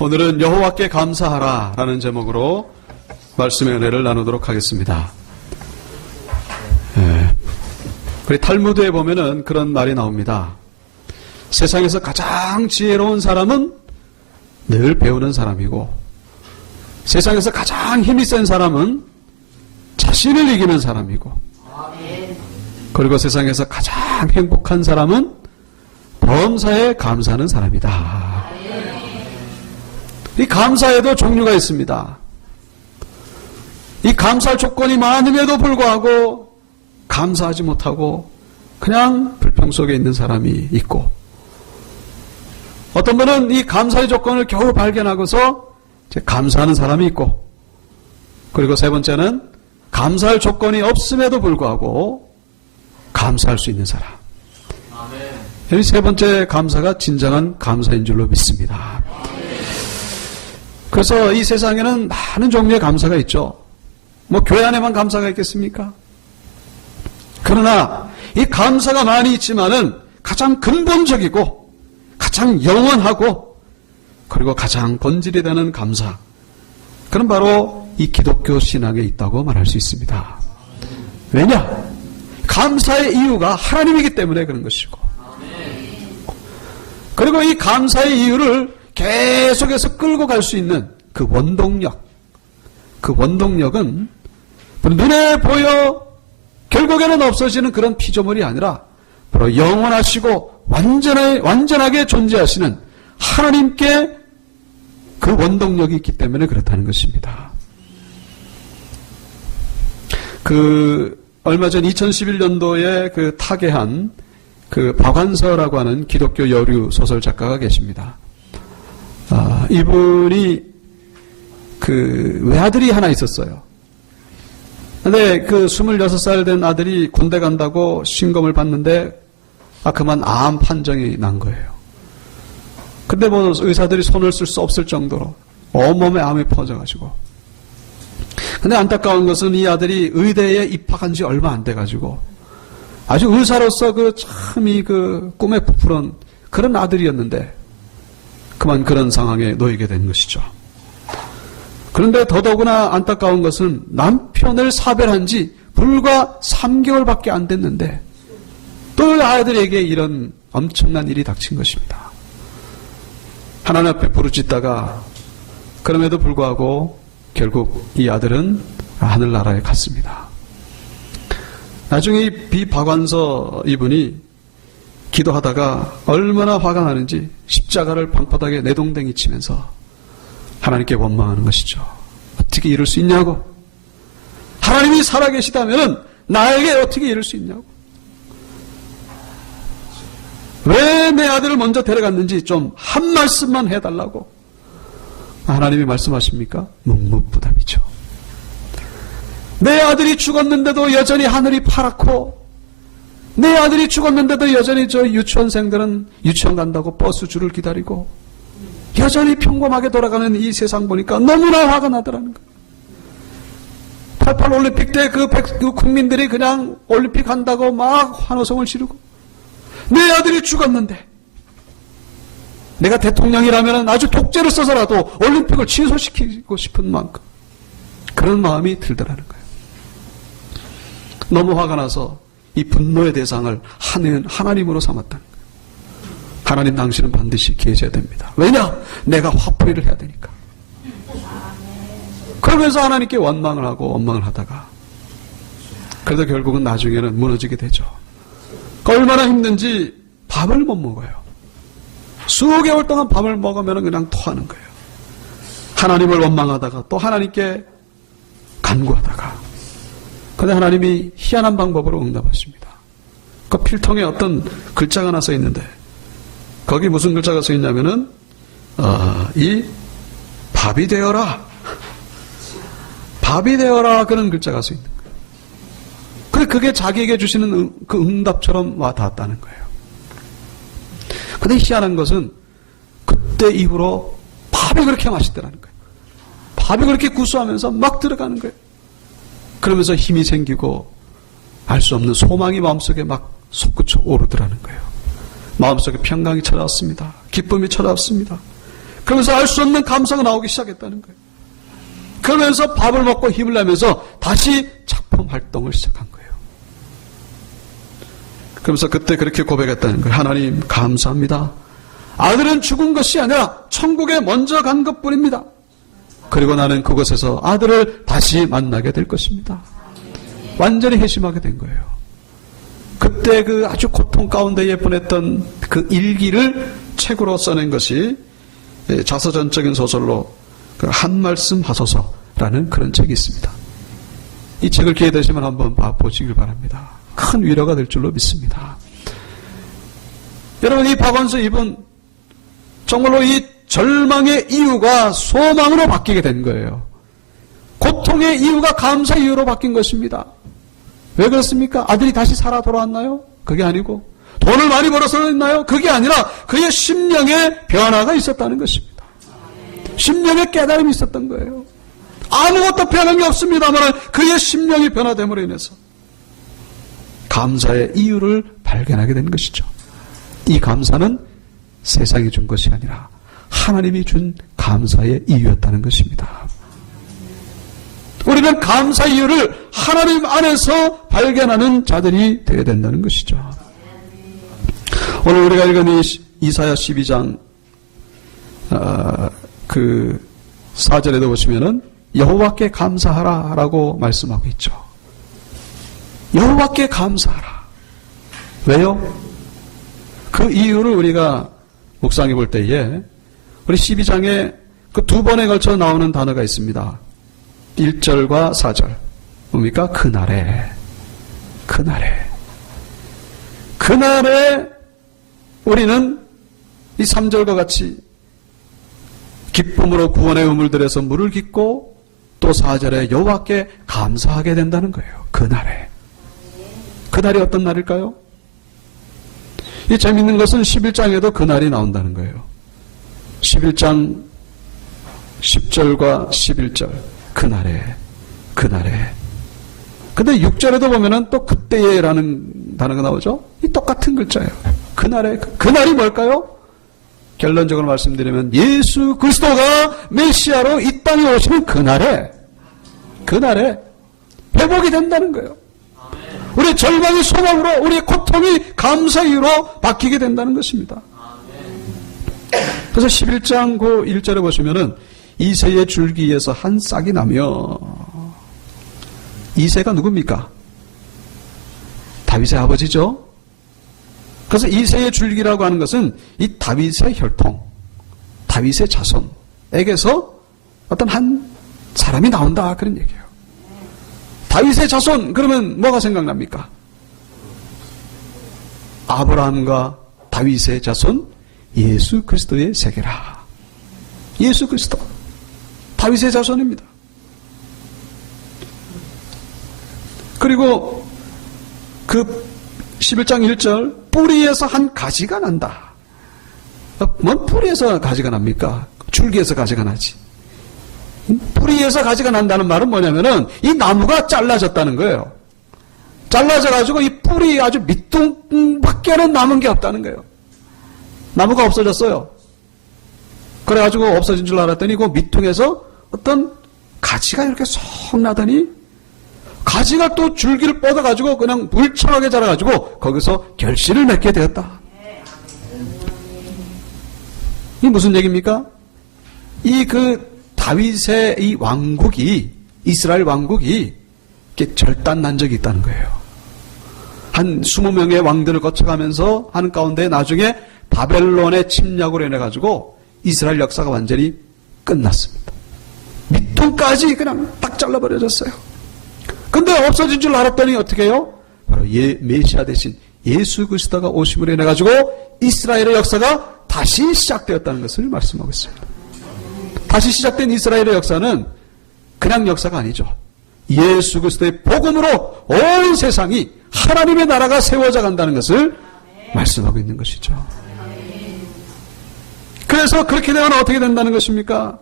오늘은 여호와께 감사하라 라는 제목으로 말씀의 은혜를 나누도록 하겠습니다. 우리 탈무드에 보면은 그런 말이 나옵니다. 세상에서 가장 지혜로운 사람은 늘 배우는 사람이고, 세상에서 가장 힘이 센 사람은 자신을 이기는 사람이고, 그리고 세상에서 가장 행복한 사람은 범사에 감사하는 사람이다. 이 감사에도 종류가 있습니다. 이 감사할 조건이 많음에도 불구하고 감사하지 못하고 그냥 불평 속에 있는 사람이 있고, 어떤 분은 이 감사의 조건을 겨우 발견하고서 감사하는 사람이 있고, 그리고 세 번째는 감사할 조건이 없음에도 불구하고 감사할 수 있는 사람. 이 세 번째 감사가 진정한 감사인 줄로 믿습니다. 그래서 이 세상에는 많은 종류의 감사가 있죠. 뭐 교회 안에만 감사가 있겠습니까? 그러나 이 감사가 많이 있지만은 가장 근본적이고 가장 영원하고 그리고 가장 본질이 되는 감사, 그건 바로 이 기독교 신앙에 있다고 말할 수 있습니다. 왜냐? 감사의 이유가 하나님이기 때문에 그런 것이고, 그리고 이 감사의 이유를 계속해서 끌고 갈 수 있는 그 원동력, 그 원동력은 눈에 보여 결국에는 없어지는 그런 피조물이 아니라 바로 영원하시고 완전하게 존재하시는 하나님께 그 원동력이 있기 때문에 그렇다는 것입니다. 얼마 전 2011년도에 그 타계한 그 박완서라고 하는 기독교 여류 소설 작가가 계십니다. 이분이 그 외아들이 하나 있었어요. 근데 그 26살 된 아들이 군대 간다고 신검을 받는데 그만 암 판정이 난 거예요. 근데 뭐 의사들이 손을 쓸 수 없을 정도로 온몸에 암이 퍼져가지고, 근데 안타까운 것은 이 아들이 의대에 입학한 지 얼마 안 돼가지고 아주 의사로서 참 꿈에 부풀은 그런 아들이었는데 그만 그런 상황에 놓이게 된 것이죠. 그런데 더더구나 안타까운 것은 남편을 사별한 지 불과 3개월밖에 안 됐는데 또 아들에게 이런 엄청난 일이 닥친 것입니다. 하나님 앞에 부르짖다가 그럼에도 불구하고 결국 이 아들은 하늘나라에 갔습니다. 나중에 이 비박완서 이분이 기도하다가 얼마나 화가 나는지 십자가를 방바닥에 내동댕이 치면서 하나님께 원망하는 것이죠. 어떻게 이럴 수 있냐고. 하나님이 살아계시다면 나에게 어떻게 이럴 수 있냐고. 왜 내 아들을 먼저 데려갔는지 좀 한 말씀만 해달라고. 하나님이 말씀하십니까? 묵묵부답이죠. 내 아들이 죽었는데도 여전히 하늘이 파랗고, 내 아들이 죽었는데도 여전히 저 유치원생들은 유치원 간다고 버스 줄을 기다리고 여전히 평범하게 돌아가는 이 세상 보니까 너무나 화가 나더라는 거예요. 88 올림픽 때 그 국민들이 그냥 올림픽 한다고 막 환호성을 지르고, 내 아들이 죽었는데 내가 대통령이라면 아주 독재를 써서라도 올림픽을 취소시키고 싶은 만큼 그런 마음이 들더라는 거예요. 너무 화가 나서 이 분노의 대상을 하나님으로 삼았다는 거예요. 하나님, 당신은 반드시 계셔야 됩니다. 왜냐? 내가 화풀이를 해야 되니까. 그러면서 하나님께 원망을 하고 원망을 하다가 그래도 결국은 나중에는 무너지게 되죠. 얼마나 힘든지 밥을 못 먹어요. 수개월 동안 밥을 먹으면 그냥 토하는 거예요. 하나님을 원망하다가 또 하나님께 간구하다가, 그런데 하나님이 희한한 방법으로 응답하십니다. 그 필통에 어떤 글자가 하나 써 있는데 거기 무슨 글자가 써 있냐면은 이 밥이 되어라, 밥이 되어라, 그런 글자가 써 있는 거예요. 그게 자기에게 주시는 그 응답처럼 와 닿았다는 거예요. 근데 희한한 것은 그때 이후로 밥이 그렇게 맛있더라는 거예요. 밥이 그렇게 구수하면서 막 들어가는 거예요. 그러면서 힘이 생기고 알 수 없는 소망이 마음속에 막 솟구쳐 오르더라는 거예요. 마음속에 평강이 찾아왔습니다. 기쁨이 찾아왔습니다. 그러면서 알 수 없는 감사가 나오기 시작했다는 거예요. 그러면서 밥을 먹고 힘을 내면서 다시 작품 활동을 시작한 거예요. 그러면서 그때 그렇게 고백했다는 거예요. 하나님 감사합니다. 아들은 죽은 것이 아니라 천국에 먼저 간 것뿐입니다. 그리고 나는 그곳에서 아들을 다시 만나게 될 것입니다. 완전히 회심하게 된 거예요. 그때 그 아주 고통 가운데에 보냈던 그 일기를 책으로 써낸 것이 자서전적인 소설로 그 한 말씀 하소서라는 그런 책이 있습니다. 이 책을 기회 되시면 한번 보시길 바랍니다. 큰 위로가 될 줄로 믿습니다. 여러분, 이 박원서 이분 정말로 이 절망의 이유가 소망으로 바뀌게 된 거예요. 고통의 이유가 감사의 이유로 바뀐 것입니다. 왜 그렇습니까? 아들이 다시 살아 돌아왔나요? 그게 아니고 돈을 많이 벌어서 했나요? 그게 아니라 그의 심령의 변화가 있었다는 것입니다. 심령의 깨달음이 있었던 거예요. 아무것도 변한 게 없습니다만 그의 심령이 변화됨으로 인해서 감사의 이유를 발견하게 된 것이죠. 이 감사는 세상이 준 것이 아니라 하나님이 준 감사의 이유였다는 것입니다. 우리는 감사 이유를 하나님 안에서 발견하는 자들이 되어야 된다는 것이죠. 오늘 우리가 읽은 이사야 12장 그 4절에도 보시면은 여호와께 감사하라 라고 말씀하고 있죠. 여호와께 감사하라. 왜요? 그 이유를 우리가 묵상해 볼 때에 우리 12장에 그 두 번에 걸쳐 나오는 단어가 있습니다. 1절과 4절. 뭡니까? 그날에 우리는 이 3절과 같이 기쁨으로 구원의 우물들에서 물을 깃고 또 4절에 여호와께 감사하게 된다는 거예요. 그날이 어떤 날일까요? 이 재밌는 것은 11장에도 그날이 나온다는 거예요. 11장 10절과 11절. 그날에. 근데 6절에도 보면은 또 그때에라는 단어가 나오죠? 이 똑같은 글자예요. 그날이 뭘까요? 결론적으로 말씀드리면 예수 그리스도가 메시아로 이 땅에 오시는 그날에 회복이 된다는 거예요. 우리의 절망이 소망으로, 우리의 고통이 감사의 이유로 바뀌게 된다는 것입니다. 그래서 11장 그 1절에 보시면은 이새의 줄기에서 한 싹이 나며, 이새가 누굽니까? 다윗의 아버지죠. 그래서 이새의 줄기라고 하는 것은 이 다윗의 혈통, 다윗의 자손에게서 어떤 한 사람이 나온다 그런 얘기예요. 다윗의 자손 그러면 뭐가 생각납니까? 아브라함과 다윗의 자손 예수 그리스도의 세계라. 예수 그리스도 다윗의 자손입니다. 그리고 그 11장 1절 뿌리에서 한 가지가 난다. 뭔 뿌리에서 가지가 납니까? 줄기에서 가지가 나지. 뿌리에서 가지가 난다는 말은 뭐냐면은 이 나무가 잘라졌다는 거예요. 잘라져가지고 이 뿌리 아주 밑둥밖에는 남은 게 없다는 거예요. 나무가 없어졌어요. 그래가지고 없어진 줄 알았더니 그 밑둥에서 어떤 가지가 이렇게 쏙 나더니 가지가 또 줄기를 뻗어가지고 그냥 물창하게 자라가지고 거기서 결실을 맺게 되었다. 이게 무슨 얘기입니까? 이 그 다윗의 이 왕국이, 이스라엘 왕국이 이렇게 절단난 적이 있다는 거예요. 한 20명의 왕들을 거쳐가면서 하는 가운데 나중에 바벨론의 침략으로 인해가지고 이스라엘 역사가 완전히 끝났습니다. 밑둥까지 그냥 딱 잘라버려졌어요. 근데 없어진 줄 알았더니 어떻게 해요? 바로 메시아 대신 예수 그리스도가 오심으로 인해가지고 이스라엘의 역사가 다시 시작되었다는 것을 말씀하고 있습니다. 다시 시작된 이스라엘의 역사는 그냥 역사가 아니죠. 예수 그리스도의 복음으로 온 세상이 하나님의 나라가 세워져 간다는 것을 말씀하고 있는 것이죠. 그래서 그렇게 되면 어떻게 된다는 것입니까?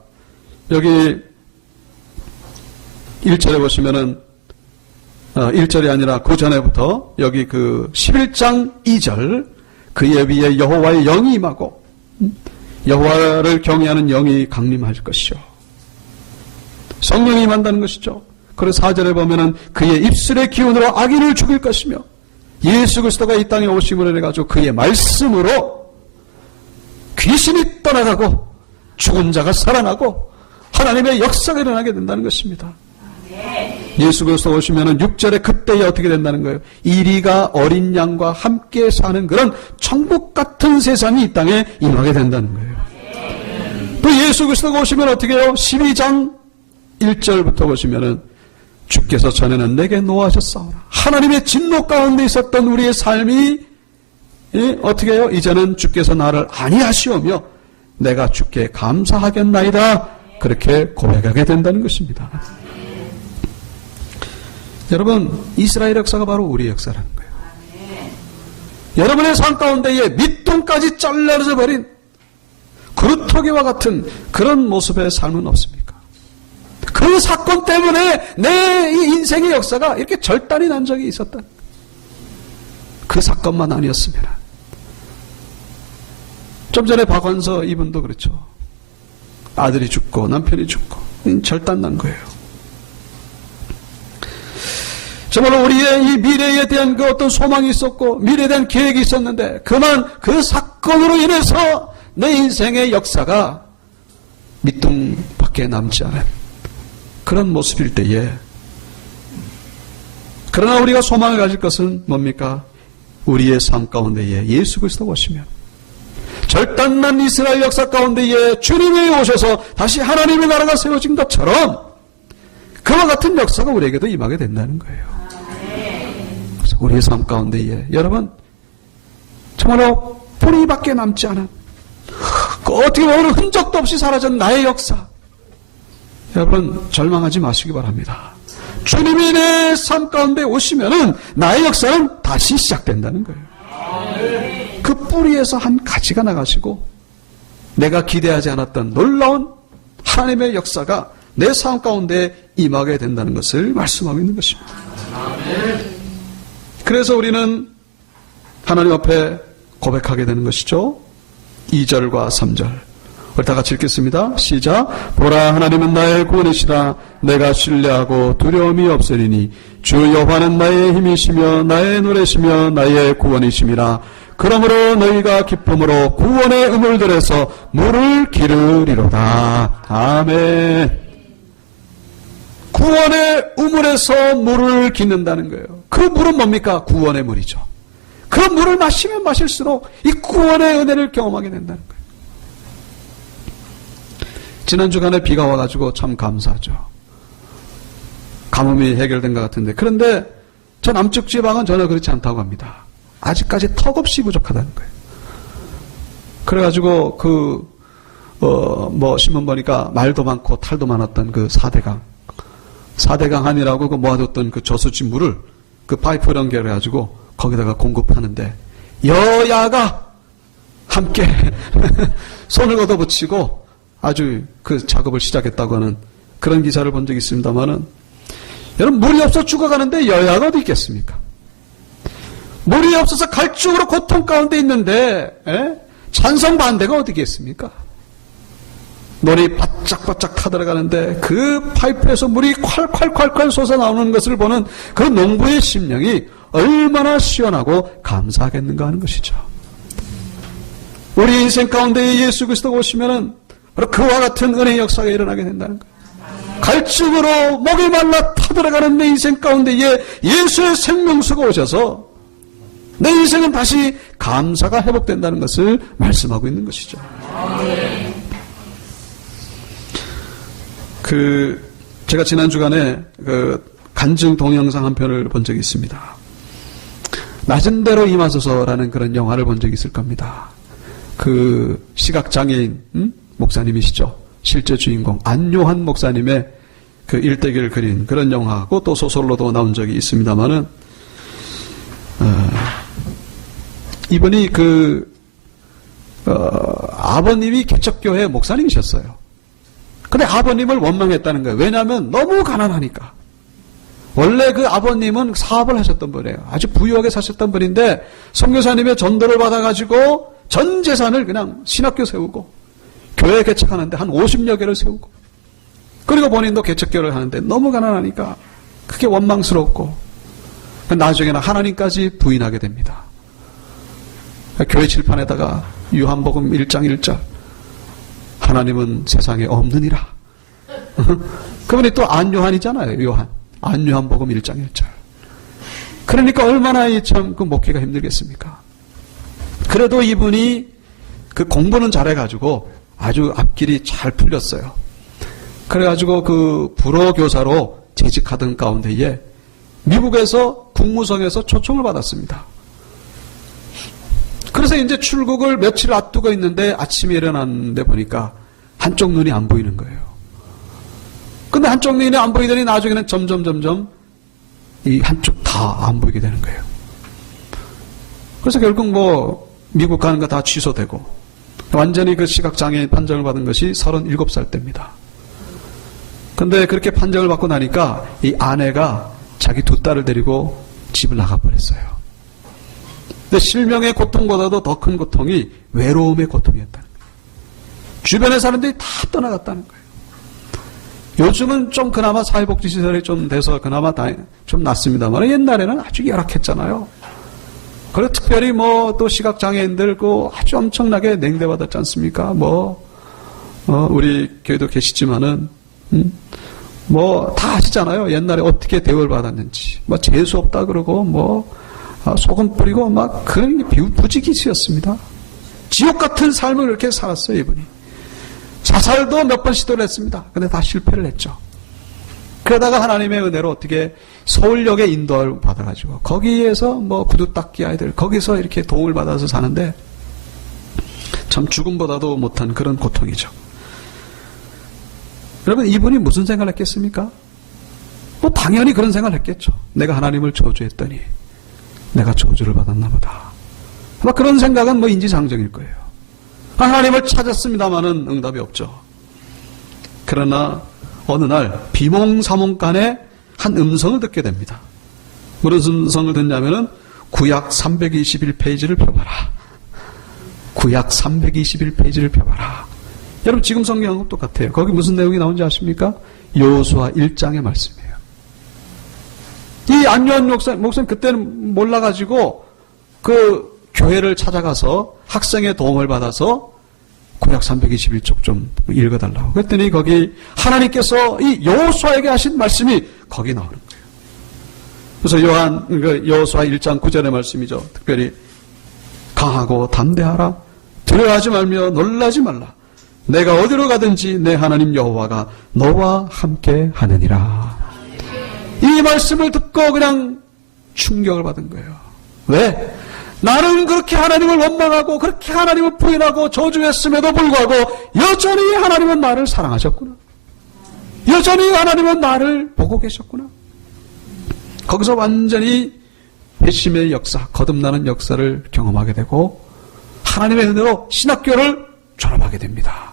여기 1절에 보시면은 1절이 아니라 그 전에부터 여기 그 11장 2절 그의 위에 여호와의 영이 임하고 여호와를 경외하는 영이 강림할 것이요. 성령이 임한다는 것이죠. 그래서 4절에 보면은 그의 입술의 기운으로 악인을 죽일 것이며 예수 그리스도가 이 땅에 오심으로 해가지고 그의 말씀으로 귀신이 떠나가고 죽은 자가 살아나고 하나님의 역사가 일어나게 된다는 것입니다. 예수 그리스도 오시면은 6절에 그때에 어떻게 된다는 거예요? 이리가 어린 양과 함께 사는 그런 천국 같은 세상이 이 땅에 임하게 된다는 거예요. 또 예수 그리스도가 오시면 어떻게 해요? 12장 1절부터 보시면은 주께서 전에는 내게 노하셨사오나 하나님의 진노 가운데 있었던 우리의 삶이 어떻게 해요? 이제는 주께서 나를 아니하시오며 내가 주께 감사하겠나이다. 그렇게 고백하게 된다는 것입니다. 여러분, 이스라엘 역사가 바로 우리의 역사라는 거예요. 여러분의 삶 가운데에 밑동까지 잘라져 버린 그루터기와 같은 그런 모습의 삶은 없습니까? 그 사건 때문에 내 이 인생의 역사가 이렇게 절단이 난 적이 있었다. 그 사건만 아니었으면. 좀 전에 박완서 이분도 그렇죠. 아들이 죽고 남편이 죽고 절단 난 거예요. 정말로 우리의 이 미래에 대한 그 어떤 소망이 있었고 미래에 대한 계획이 있었는데 그만 그 사건으로 인해서 내 인생의 역사가 밑둥밖에 남지 않은 그런 모습일 때에 그러나 우리가 소망을 가질 것은 뭡니까? 우리의 삶 가운데에 예수 그리스도가 오시면 절단난 이스라엘 역사 가운데에 주님이 오셔서 다시 하나님의 나라가 세워진 것처럼 그와 같은 역사가 우리에게도 임하게 된다는 거예요. 그래서 우리의 삶 가운데에 여러분 정말로 뿌리밖에 남지 않은 어떻게 보면 흔적도 없이 사라진 나의 역사, 여러분 절망하지 마시기 바랍니다. 주님이 내 삶 가운데 오시면은 나의 역사는 다시 시작된다는 거예요. 그 뿌리에서 한 가지가 나가시고 내가 기대하지 않았던 놀라운 하나님의 역사가 내 삶 가운데 임하게 된다는 것을 말씀하고 있는 것입니다. 그래서 우리는 하나님 앞에 고백하게 되는 것이죠. 2절과 3절 우리 다 같이 읽겠습니다. 시작. 보라, 하나님은 나의 구원이시라. 내가 신뢰하고 두려움이 없으리니 주 여호와는 나의 힘이시며 나의 노래시며 나의 구원이심이라. 그러므로 너희가 기쁨으로 구원의 우물들에서 물을 기르리로다. 아멘. 구원의 우물에서 물을 기른다는 거예요. 그 물은 뭡니까? 구원의 물이죠. 그 물을 마시면 마실수록 이 구원의 은혜를 경험하게 된다는 거예요. 지난 주간에 비가 와가지고 참 감사하죠. 가뭄이 해결된 것 같은데, 그런데 저 남쪽 지방은 전혀 그렇지 않다고 합니다. 아직까지 턱없이 부족하다는 거예요. 그래가지고 신문 보니까 말도 많고 탈도 많았던 그 4대강 한이라고 그 모아뒀던 그 저수지 물을 그 파이프 연결해가지고 거기다가 공급하는데 여야가 함께 손을 걷어붙이고 아주 그 작업을 시작했다고 하는 그런 기사를 본 적이 있습니다만은, 여러분 물이 없어 죽어가는데 여야가 어디 있겠습니까? 물이 없어서 갈증으로 고통 가운데 있는데 찬성 반대가 어디 있겠습니까? 물이 바짝바짝 타들어가는데 그 파이프에서 물이 콸콸콸콸 솟아나오는 것을 보는 그 농부의 심령이 얼마나 시원하고 감사하겠는가 하는 것이죠. 우리 인생 가운데 예수 그리스도가 오시면은 바로 그와 같은 은혜의 역사가 일어나게 된다는 거예요. 갈증으로 목이 말라 타들어가는 내 인생 가운데에 예수의 생명수가 오셔서 내 인생은 다시 감사가 회복된다는 것을 말씀하고 있는 것이죠. 제가 지난 주간에 간증 동영상 한 편을 본 적이 있습니다. 낮은 대로 임하소서라는 그런 영화를 본 적이 있을 겁니다. 그 시각장애인 목사님이시죠. 실제 주인공 안요한 목사님의 그 일대기를 그린 그런 영화고 또 소설로도 나온 적이 있습니다만은 이분이 아버님이 개척교회 목사님이셨어요. 근데 아버님을 원망했다는 거예요. 왜냐하면 너무 가난하니까. 원래 그 아버님은 사업을 하셨던 분이에요. 아주 부유하게 사셨던 분인데 선교사님의 전도를 받아가지고 전 재산을 그냥 신학교 세우고 교회 개척하는데 한 50여 개를 세우고, 그리고 본인도 개척교회를 하는데 너무 가난하니까 그게 원망스럽고, 나중에는 하나님까지 부인하게 됩니다. 교회 칠판에다가 요한복음 1장 1절, 하나님은 세상에 없느니라. 그분이 또 안요한이잖아요. 요한. 안요한복음 1장 1절. 그러니까 얼마나 참 그 목회가 힘들겠습니까? 그래도 이분이 그 공부는 잘해가지고 아주 앞길이 잘 풀렸어요. 그래가지고 그 불어 교사로 재직하던 가운데에 미국에서 국무성에서 초청을 받았습니다. 그래서 이제 출국을 며칠 앞두고 있는데 아침에 일어났는데 보니까 한쪽 눈이 안 보이는 거예요. 근데 한쪽 눈이 안 보이더니 나중에는 점점 이 한쪽 다 안 보이게 되는 거예요. 그래서 결국 뭐 미국 가는 거 다 취소되고 완전히 그 시각장애인 판정을 받은 것이 37살 때입니다. 근데 그렇게 판정을 받고 나니까 이 아내가 자기 두 딸을 데리고 집을 나가버렸어요. 근데 실명의 고통보다도 더 큰 고통이 외로움의 고통이었다는 거예요. 주변의 사람들이 다 떠나갔다는 거예요. 요즘은 좀 그나마 사회복지시설이 좀 돼서 그나마 좀 낫습니다만 옛날에는 아주 열악했잖아요. 그리고 특별히 뭐 또 시각장애인들 그 아주 엄청나게 냉대받았지 않습니까? 우리 교회도 계시지만은, 뭐 다 아시잖아요. 옛날에 어떻게 대우를 받았는지. 뭐 재수 없다 그러고 소금 뿌리고 막 그런 게 부지기수였습니다. 지옥 같은 삶을 그렇게 살았어요, 이분이. 자살도 몇 번 시도를 했습니다. 근데 다 실패를 했죠. 그러다가 하나님의 은혜로 어떻게 서울역에 인도를 받아가지고 거기에서 뭐 구두 닦기 아이들 거기서 이렇게 도움을 받아서 사는데 참 죽음보다도 못한 그런 고통이죠. 여러분 이분이 무슨 생각을 했겠습니까? 뭐 당연히 그런 생각을 했겠죠. 내가 하나님을 저주했더니 내가 저주를 받았나 보다. 아마 그런 생각은 뭐 인지상정일 거예요. 하나님을 찾았습니다마는 응답이 없죠. 그러나 어느 날 비몽사몽간에 한 음성을 듣게 됩니다. 무슨 음성을 듣냐면은 구약 321페이지를 펴봐라. 구약 321페이지를 펴봐라. 여러분 지금 성경하고 똑같아요. 거기 무슨 내용이 나오는지 아십니까? 여호수아 1장의 말씀이에요. 이 안요한 목사님 그때는 몰라가지고 그 교회를 찾아가서 학생의 도움을 받아서 구약 321쪽 좀 읽어달라고. 그랬더니 거기 하나님께서 이 여호수아에게 하신 말씀이 거기 나오는 거예요. 그래서 여호수아 1장 9절의 말씀이죠. 특별히 강하고 담대하라. 두려워하지 말며 놀라지 말라. 내가 어디로 가든지 내 하나님 여호와가 너와 함께 하느니라. 이 말씀을 듣고 그냥 충격을 받은 거예요. 왜? 나는 그렇게 하나님을 원망하고 그렇게 하나님을 부인하고 저주했음에도 불구하고 여전히 하나님은 나를 사랑하셨구나. 여전히 하나님은 나를 보고 계셨구나. 거기서 완전히 회심의 역사, 거듭나는 역사를 경험하게 되고 하나님의 은혜로 신학교를 졸업하게 됩니다.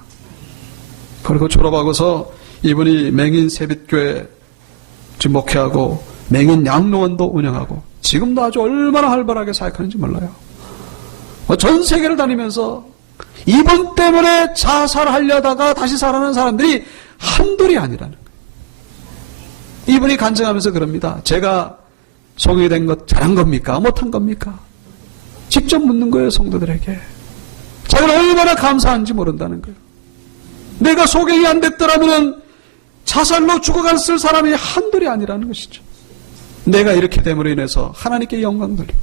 그리고 졸업하고서 이분이 맹인 세빛교회 목회하고 맹인 양로원도 운영하고 지금도 아주 얼마나 활발하게 사역하는지 몰라요. 전 세계를 다니면서 이분 때문에 자살하려다가 다시 살아난 사람들이 한둘이 아니라는 거예요. 이분이 간증하면서 그럽니다. 제가 소개된 것 잘한 겁니까? 못한 겁니까? 직접 묻는 거예요, 성도들에게. 자기는 얼마나 감사한지 모른다는 거예요. 내가 소개가 안 됐더라면 자살로 죽어갔을 사람이 한둘이 아니라는 것이죠. 내가 이렇게 됨으로 인해서 하나님께 영광 돌리고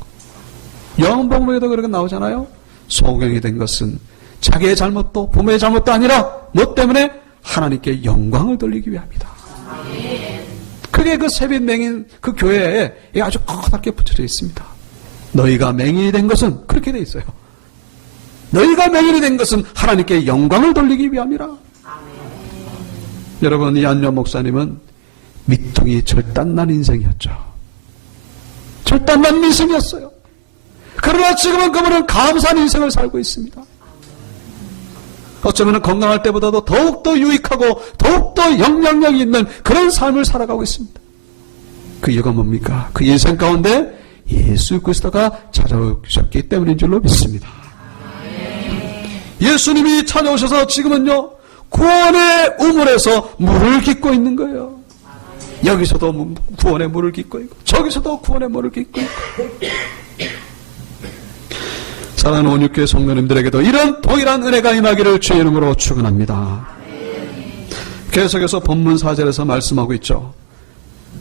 요한복음에도 그렇게 나오잖아요. 소경이 된 것은 자기의 잘못도 부모의 잘못도 아니라 뭐 때문에 하나님께 영광을 돌리기 위함이다. 그게 그 세빛 맹인 그 교회에 아주 커다랗게 붙여져 있습니다. 너희가 맹인이 된 것은 그렇게 돼 있어요. 너희가 맹인이 된 것은 하나님께 영광을 돌리기 위함이라. 여러분 이 안요 목사님은 미통이 절단난 인생이었죠. 절단난 인생이었어요. 그러나 지금은 그분은 감사한 인생을 살고 있습니다. 어쩌면 건강할 때보다도 더욱더 유익하고 더욱더 영향력이 있는 그런 삶을 살아가고 있습니다. 그 이유가 뭡니까? 그 인생 가운데 예수 그리스도가 찾아오셨기 때문인 줄로 믿습니다. 예수님이 찾아오셔서 지금은요, 구원의 우물에서 물을 깃고 있는 거예요. 여기서도 구원의 물을 깃고 있고, 저기서도 구원의 물을 깃고 있고. 사랑하는 온육교회 성도님들에게도 이런 동일한 은혜가 임하기를 주의 이름으로 축원합니다. 계속해서 본문 4절에서 말씀하고 있죠.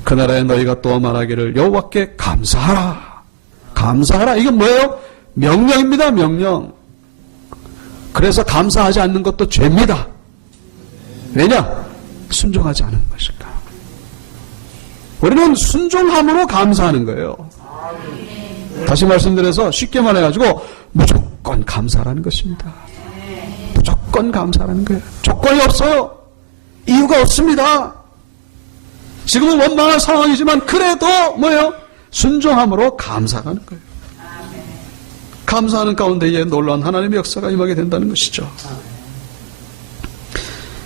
그날에 너희가 또 말하기를 여호와께 감사하라. 감사하라. 이건 뭐예요? 명령입니다. 명령. 그래서 감사하지 않는 것도 죄입니다. 왜냐? 순종하지 않은 것일까. 우리는 순종함으로 감사하는 거예요. 다시 말씀드려서 쉽게 말해가지고 무조건 감사라는 것입니다. 무조건 감사라는 거예요. 조건이 없어요. 이유가 없습니다. 지금은 원망한 상황이지만 그래도 뭐예요? 순종함으로 감사라는 거예요. 감사하는 가운데에 놀라운 하나님의 역사가 임하게 된다는 것이죠.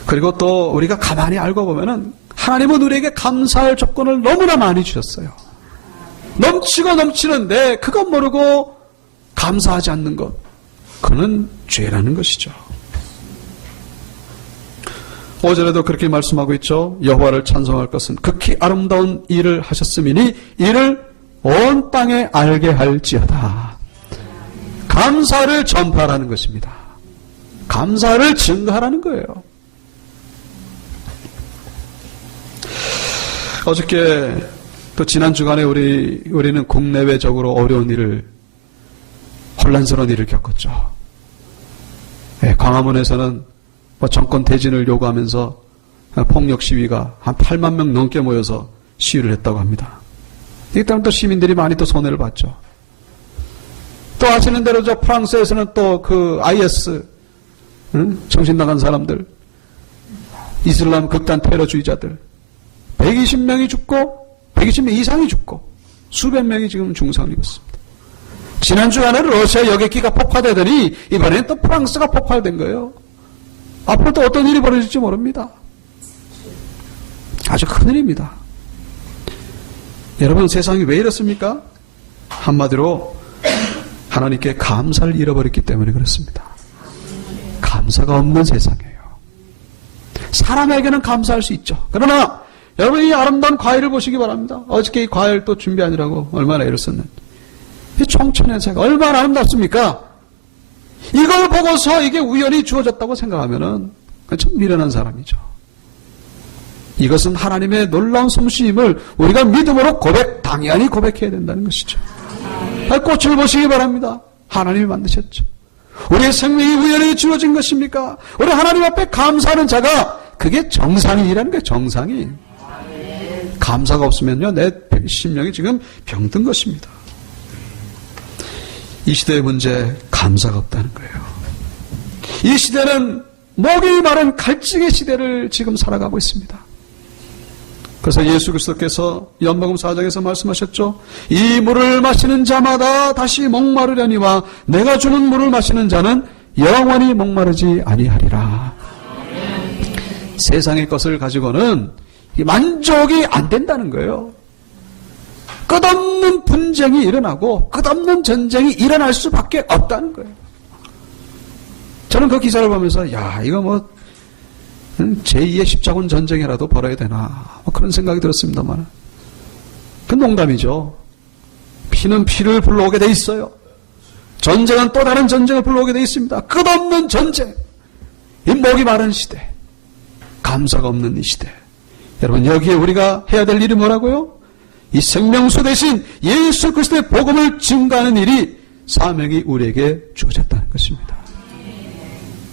그리고 또 우리가 가만히 알고 보면은 하나님은 우리에게 감사할 조건을 너무나 많이 주셨어요. 넘치고 넘치는데 그것 모르고 감사하지 않는 것, 그는 죄라는 것이죠. 5절에도 그렇게 말씀하고 있죠. 여호와를 찬송할 것은 극히 아름다운 일을 하셨음이니 이를 온 땅에 알게 할지어다. 감사를 전파하라는 것입니다. 감사를 증거하라는 거예요. 어저께 또 지난 주간에 우리는 국내외적으로 어려운 일을, 혼란스러운 일을 겪었죠. 네, 광화문에서는 정권 퇴진을 요구하면서 폭력 시위가 한 8만 명 넘게 모여서 시위를 했다고 합니다. 이때 또 시민들이 많이 또 손해를 봤죠. 또 아시는 대로 저 프랑스에서는 또 그 IS, 정신 나간 사람들, 이슬람 극단 테러주의자들 120명이 죽고 120명 이상이 죽고 수백 명이 지금 중상을 입었습니다. 지난주간에는 러시아 여객기가 폭파되더니 이번엔 또 프랑스가 폭발된 거예요. 앞으로 또 어떤 일이 벌어질지 모릅니다. 아주 큰일입니다. 여러분, 세상이 왜 이렇습니까? 한마디로 하나님께 감사를 잃어버렸기 때문에 그렇습니다. 감사가 없는 세상이에요. 사람에게는 감사할 수 있죠. 그러나 여러분, 이 아름다운 과일을 보시기 바랍니다. 어저께 이 과일 또 준비하느라고 얼마나 애를 썼는지. 이 청천의 새가 얼마나 아름답습니까? 이걸 보고서 이게 우연히 주어졌다고 생각하면은 참 미련한 사람이죠. 이것은 하나님의 놀라운 솜씨임을 우리가 믿음으로 당연히 고백해야 된다는 것이죠. 꽃을 보시기 바랍니다. 하나님이 만드셨죠. 우리의 생명이 우연히 주어진 것입니까? 우리 하나님 앞에 감사하는 자가 그게 정상인이라는 거예요. 정상인. 감사가 없으면요, 내 심령이 지금 병든 것입니다. 이 시대의 문제, 감사가 없다는 거예요. 이 시대는 목이 마른 갈증의 시대를 지금 살아가고 있습니다. 그래서 예수 그리스도께서 요한복음 4장에서 말씀하셨죠. 이 물을 마시는 자마다 다시 목마르려니와 내가 주는 물을 마시는 자는 영원히 목마르지 아니하리라. 세상의 것을 가지고는 만족이 안 된다는 거예요. 끝없는 분쟁이 일어나고 끝없는 전쟁이 일어날 수밖에 없다는 거예요. 저는 그 기사를 보면서 이거 뭐 제2의 십자군 전쟁이라도 벌어야 되나 그런 생각이 들었습니다만, 그 농담이죠. 피는 피를 불러오게 돼 있어요. 전쟁은 또 다른 전쟁을 불러오게 돼 있습니다. 끝없는 전쟁. 이 목이 마른 시대, 감사가 없는 이 시대. 여러분, 여기에 우리가 해야 될 일이 뭐라고요? 이 생명수 대신 예수 그리스도의 복음을 증거하는 일이, 사명이 우리에게 주어졌다는 것입니다.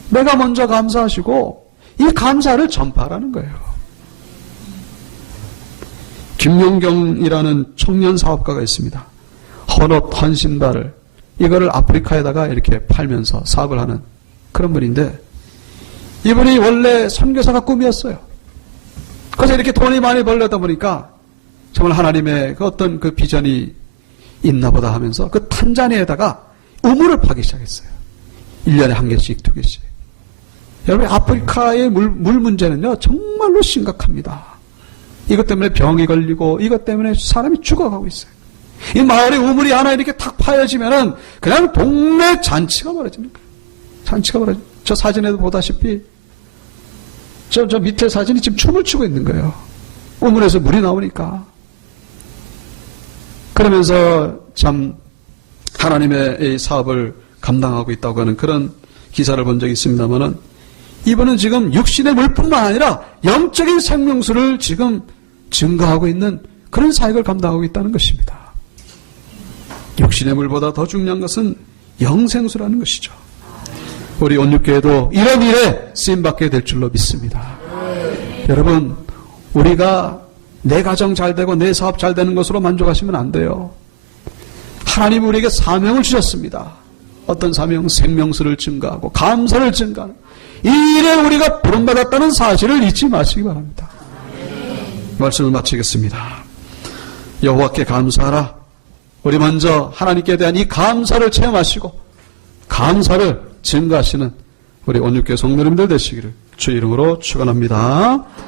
내가 먼저 감사하시고 이 감사를 전파하라는 거예요. 김용경이라는 청년 사업가가 있습니다. 헌옷, 헌신발을 이거를 아프리카에다가 이렇게 팔면서 사업을 하는 그런 분인데, 이분이 원래 선교사가 꿈이었어요. 그래서 이렇게 돈이 많이 벌려다 보니까 정말 하나님의 그 어떤 그 비전이 있나 보다 하면서 그 탄자니아에다가 우물을 파기 시작했어요. 1년에 1개씩, 2개씩. 여러분, 아프리카의 물 문제는요, 정말로 심각합니다. 이것 때문에 병이 걸리고 이것 때문에 사람이 죽어가고 있어요. 이 마을에 우물이 하나 이렇게 탁 파여지면은 그냥 동네 잔치가 벌어지는 거예요. 잔치가 벌어집니다. 저 사진에도 보다시피 저 밑에 사진이 지금 춤을 추고 있는 거예요. 우물에서 물이 나오니까. 그러면서 참 하나님의 이 사업을 감당하고 있다고 하는 그런 기사를 본 적이 있습니다만은 이분은 지금 육신의 물뿐만 아니라 영적인 생명수를 지금 증가하고 있는 그런 사역을 감당하고 있다는 것입니다. 육신의 물보다 더 중요한 것은 영생수라는 것이죠. 우리 온육교회도 이런 일에 쓰임받게 될 줄로 믿습니다. 여러분, 우리가 내 가정 잘 되고 내 사업 잘 되는 것으로 만족하시면 안 돼요. 하나님 우리에게 사명을 주셨습니다. 어떤 사명? 생명수를 증가하고 감사를 증가하는 이 일에 우리가 부름받았다는 사실을 잊지 마시기 바랍니다. 말씀을 마치겠습니다. 여호와께 감사하라. 우리 먼저 하나님께 대한 이 감사를 체험하시고 감사를 증가하시는 우리 온육교회 성도님들 되시기를 주 이름으로 축원합니다.